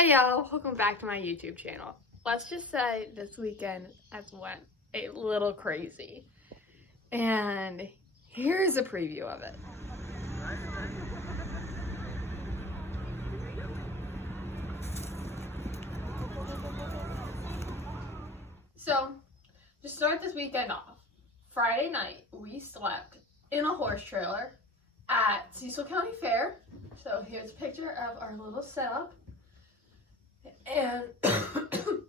Hey y'all, welcome back to my YouTube channel. Let's just say this weekend has went a little crazy. And here's a preview of it. So, to start this weekend off, Friday night we slept in a horse trailer at Cecil County Fair. So here's a picture of our little setup. And you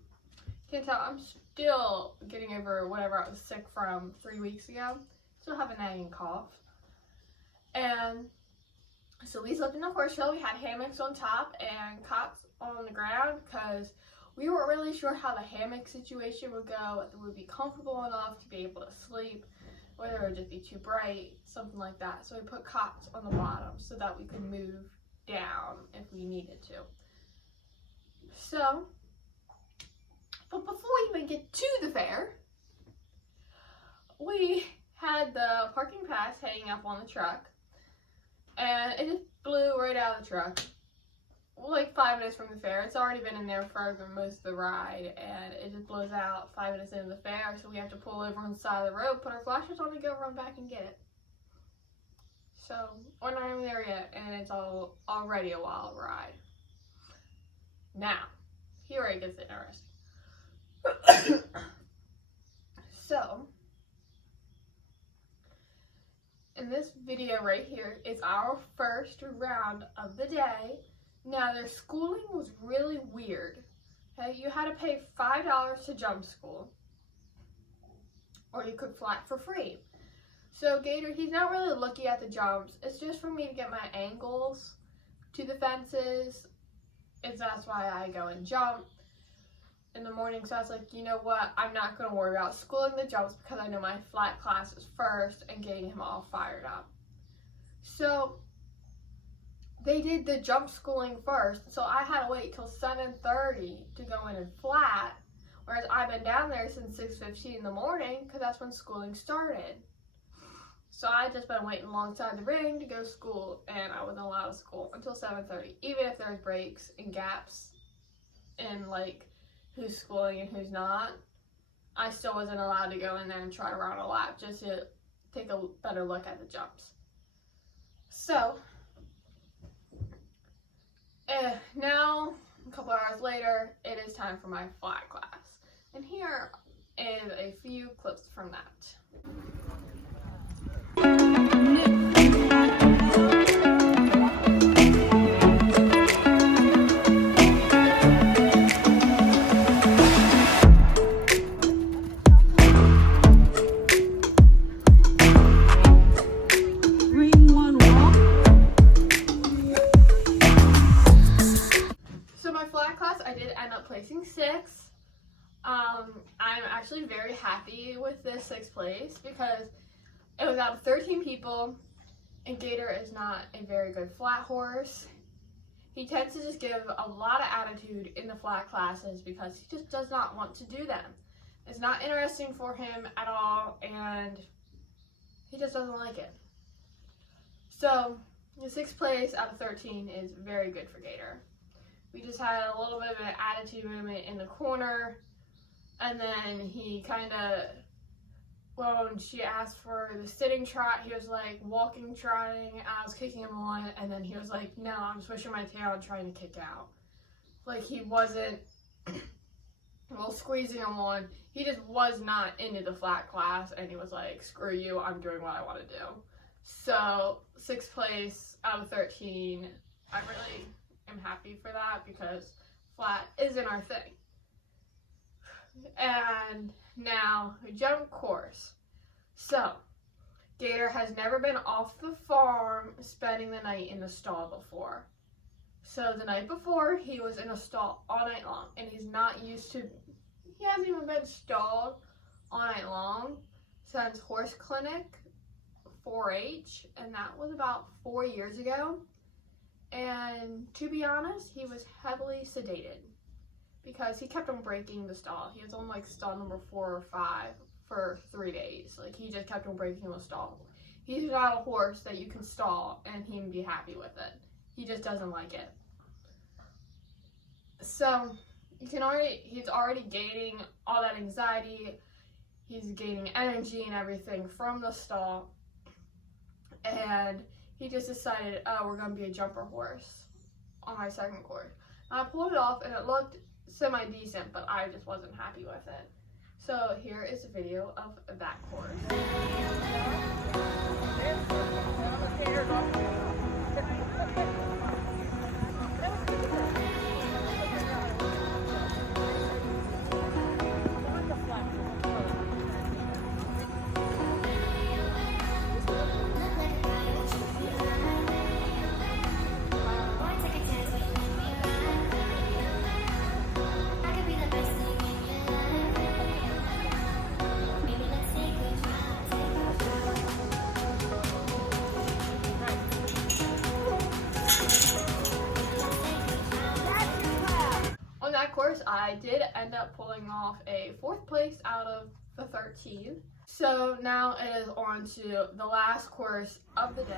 can tell I'm still getting over whatever I was sick from 3 weeks ago. Still have a nagging cough. And so we slept in a horse trailer. We had hammocks on top and cots on the ground because we weren't really sure how the hammock situation would go, whether it would be comfortable enough to be able to sleep, whether it would just be too bright, something like that. So we put cots on the bottom so that we could move down if we needed to. So, but before we even get to the fair, we had the parking pass hanging up on the truck, and it just blew right out of the truck, like 5 minutes from the fair. It's already been in there for most of the ride, and it just blows out 5 minutes into the fair, so we have to pull over on the side of the road, put our flashers on, and go run back and get it. So, we're not even there yet, and it's already a wild ride. Now, here it gets interesting. So, in this video right here is our first round of the day. Now, their schooling was really weird. Okay, you had to pay $5 to jump school, or you could fly for free. So Gator, he's not really looking at the jumps. It's just for me to get my angles to the fences. That's why I go and jump in the morning. So I was like, you know what? I'm not going to worry about schooling the jumps because I know my flat class is first and getting him all fired up. So they did the jump schooling first. So I had to wait till 7:30 to go in and flat. Whereas I've been down there since 6:15 in the morning because that's when schooling started. So I just been waiting alongside the ring to go to school, and I wasn't allowed to school until 7:30. Even if there's breaks and gaps in like who's schooling and who's not, I still wasn't allowed to go in there and try to run a lap just to take a better look at the jumps. So now, a couple hours later, it is time for my flat class. And here is a few clips from that. So my flat class, I did end up placing 6th. I'm actually very happy with this 6th place because it was out of 13 people, and Gator is not a very good flat horse. He tends to just give a lot of attitude in the flat classes because he just does not want to do them. It's not interesting for him at all, and he just doesn't like it. So the 6th place out of 13 is very good for Gator. We just had a little bit of an attitude movement in the corner, and then he kind of, well, when she asked for the sitting trot, he was like walking, trotting. I was kicking him on, and then he was like, no, I'm swishing my tail and trying to kick out. Like he wasn't, well, squeezing him on. He just was not into the flat class, and he was like, screw you, I'm doing what I want to do. So 6th place out of 13, I really am happy for that because flat isn't our thing. And now, jump course. So, Gator has never been off the farm spending the night in the stall before. So the night before, he was in a stall all night long, and he's not used to, he hasn't even been stalled all night long since horse clinic 4-H, and that was about 4 years ago. And to be honest, he was heavily sedated because he kept on breaking the stall. He was on like stall number 4 or 5 for 3 days. Like he just kept on breaking the stall. He's not a horse that you can stall and he can be happy with it. He just doesn't like it. So he's already gaining all that anxiety. He's gaining energy and everything from the stall. And he just decided, oh, we're going to be a jumper horse on my second course. And I pulled it off and it looked semi-decent, but I just wasn't happy with it. So here is a video of that course. On that course, I did end up pulling off a 4th place out of the 13. So now it is on to the last course of the day.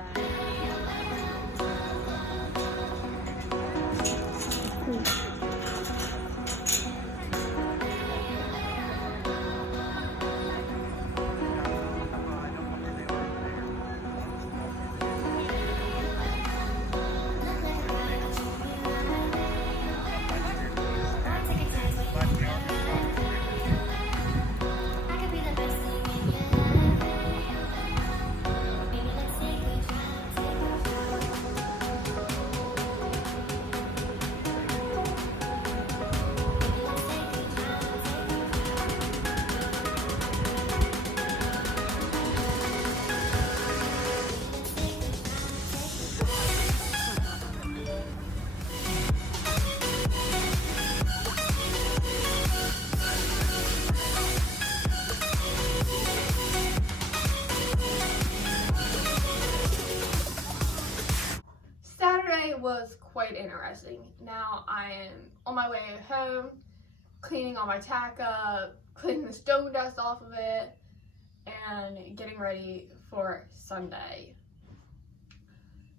Saturday was quite interesting. Now I am on my way home, cleaning all my tack up, cleaning the stone dust off of it, and getting ready for Sunday.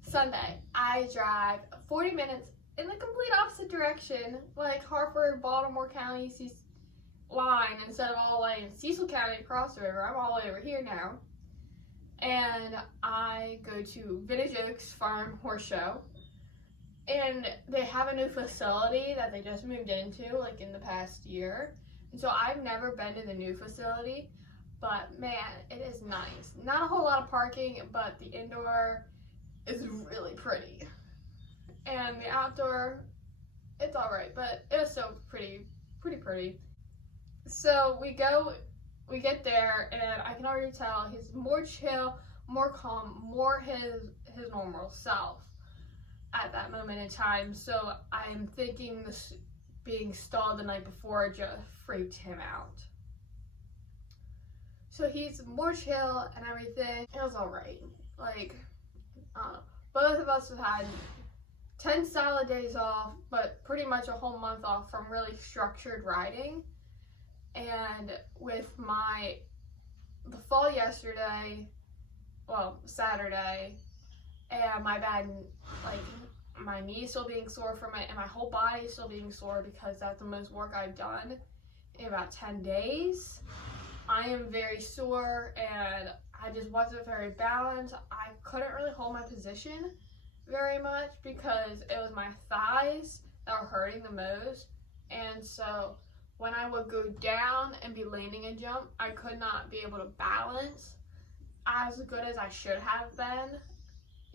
Sunday, I drive 40 minutes in the complete opposite direction, like Hartford, Baltimore County line, instead of all the way in Cecil County across the river. I'm all the way over here now. And I go to Vintage Oaks Farm Horse Show, and they have a new facility that they just moved into like in the past year, and so I've never been to the new facility, but man, it is nice. Not a whole lot of parking, but the indoor is really pretty, and the outdoor, it's all right, but it was still pretty. So we get there, and I can already tell he's more chill, more calm, more his normal self at that moment in time. So I'm thinking this being stalled the night before just freaked him out. So he's more chill and everything. It was alright. Like, both of us have had 10 solid days off, but pretty much a whole month off from really structured riding. And with the fall yesterday, well, Saturday, and my knee still being sore from it, and my whole body still being sore because that's the most work I've done in about 10 days. I am very sore, and I just wasn't very balanced. I couldn't really hold my position very much because it was my thighs that were hurting the most, and so when I would go down and be landing a jump, I could not be able to balance as good as I should have been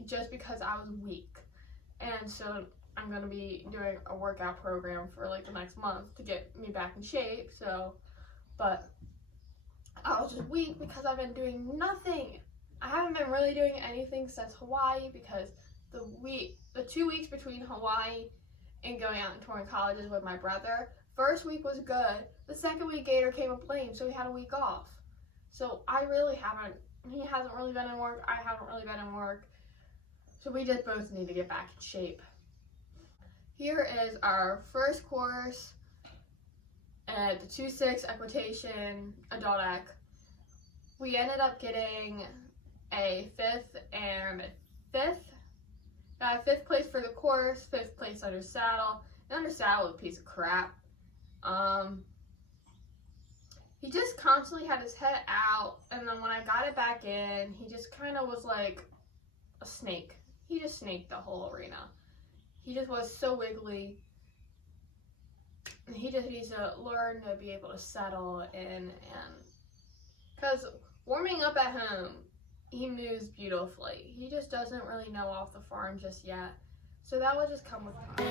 just because I was weak. And so I'm going to be doing a workout program for like the next month to get me back in shape. But I was just weak because I've been doing nothing. I haven't been really doing anything since Hawaii because the 2 weeks between Hawaii and going out and touring colleges with my brother, first week was good. The second week, Gator came up lame, so we had a week off. So he hasn't really been in work. I haven't really been in work. So we just both need to get back in shape. Here is our first course at the 2-6 equitation adult ec. We ended up getting a 5th place for the course, 5th place under saddle, And the saddle was a piece of crap. He just constantly had his head out, and then when I got it back in, he just kind of was like a snake. He just snaked the whole arena. He just was so wiggly. He just needs to learn to be able to settle in, and because warming up at home, he moves beautifully. He just doesn't really know off the farm just yet. So that will just come with time.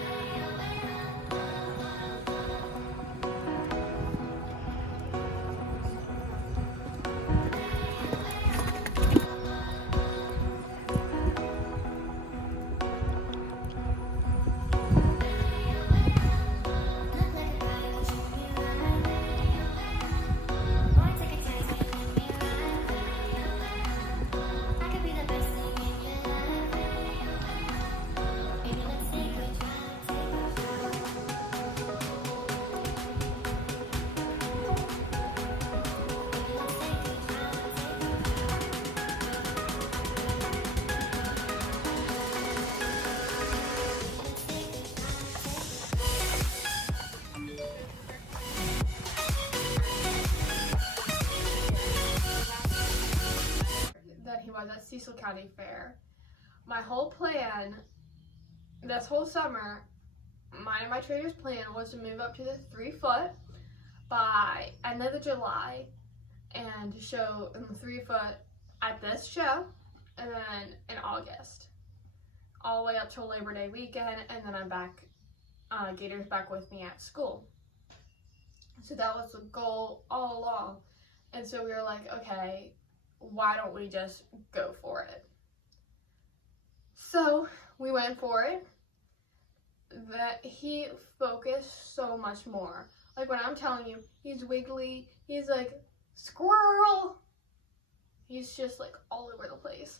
That he was at Cecil County Fair. My whole plan this whole summer, mine and my trainer's plan was to move up to the 3 foot by end of July and to show in the 3 foot at this show, and then in August, all the way up till Labor Day weekend, and then I'm back, Gator's back with me at school. So that was the goal all along. And so we were like, okay, why don't we just go for it? So we went for it. That he focused so much more. Like when I'm telling you, he's wiggly, he's like, squirrel. He's just like all over the place.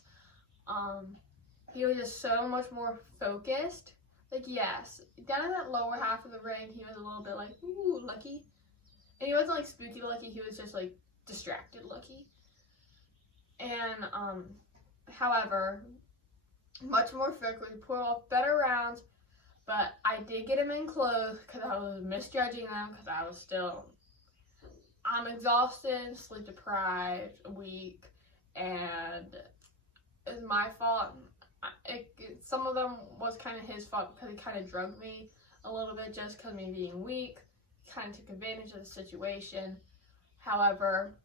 He was just so much more focused. Like, yes, down in that lower half of the ring, he was a little bit like, ooh, lucky. And he wasn't like spooky lucky, he was just like distracted lucky. And, however, much more focused, we pulled off better rounds, but I did get him in close because I was misjudging them because I was still, I'm exhausted, sleep deprived, weak, and it's my fault. Some of them was kind of his fault because he kind of drugged me a little bit just because of me being weak. He kind of took advantage of the situation. However,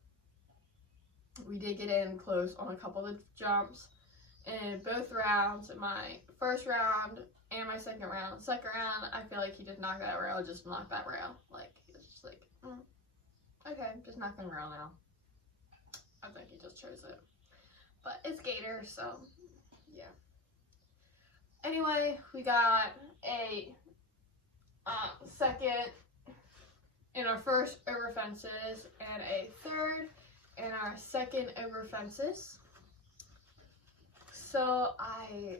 we did get in close on a couple of jumps in both rounds. My first round and my second round. Second round, I feel like he just knocked that rail, just knocked that rail. Like, he was just like, okay, just knocking rail now. I think he just chose it. But it's Gator, so yeah. Anyway, we got a second in our first over fences and a third in our second over fences. So I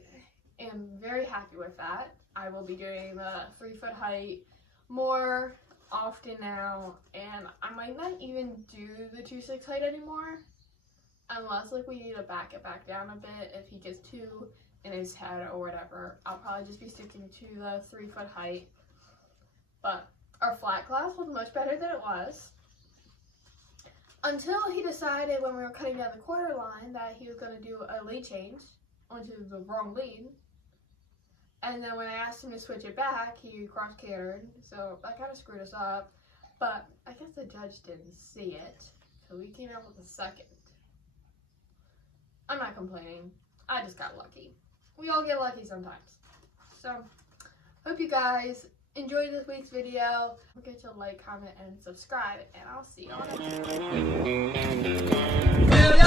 am very happy with that. I will be doing the 3 foot height more often now, and I might not even do the 2-6 height anymore unless like we need to back it back down a bit if he gets too in his head or whatever. I'll probably just be sticking to the 3 foot height. But our flat class was much better than it was until he decided when we were cutting down the quarter line that he was going to do a lead change onto the wrong lead. And then when I asked him to switch it back, he cross-cantered, so that kind of screwed us up. But I guess the judge didn't see it, so we came out with a second. I'm not complaining. I just got lucky. We all get lucky sometimes. So, hope you guys enjoyed this week's video. Don't forget to like, comment, and subscribe, and I'll see you all next time.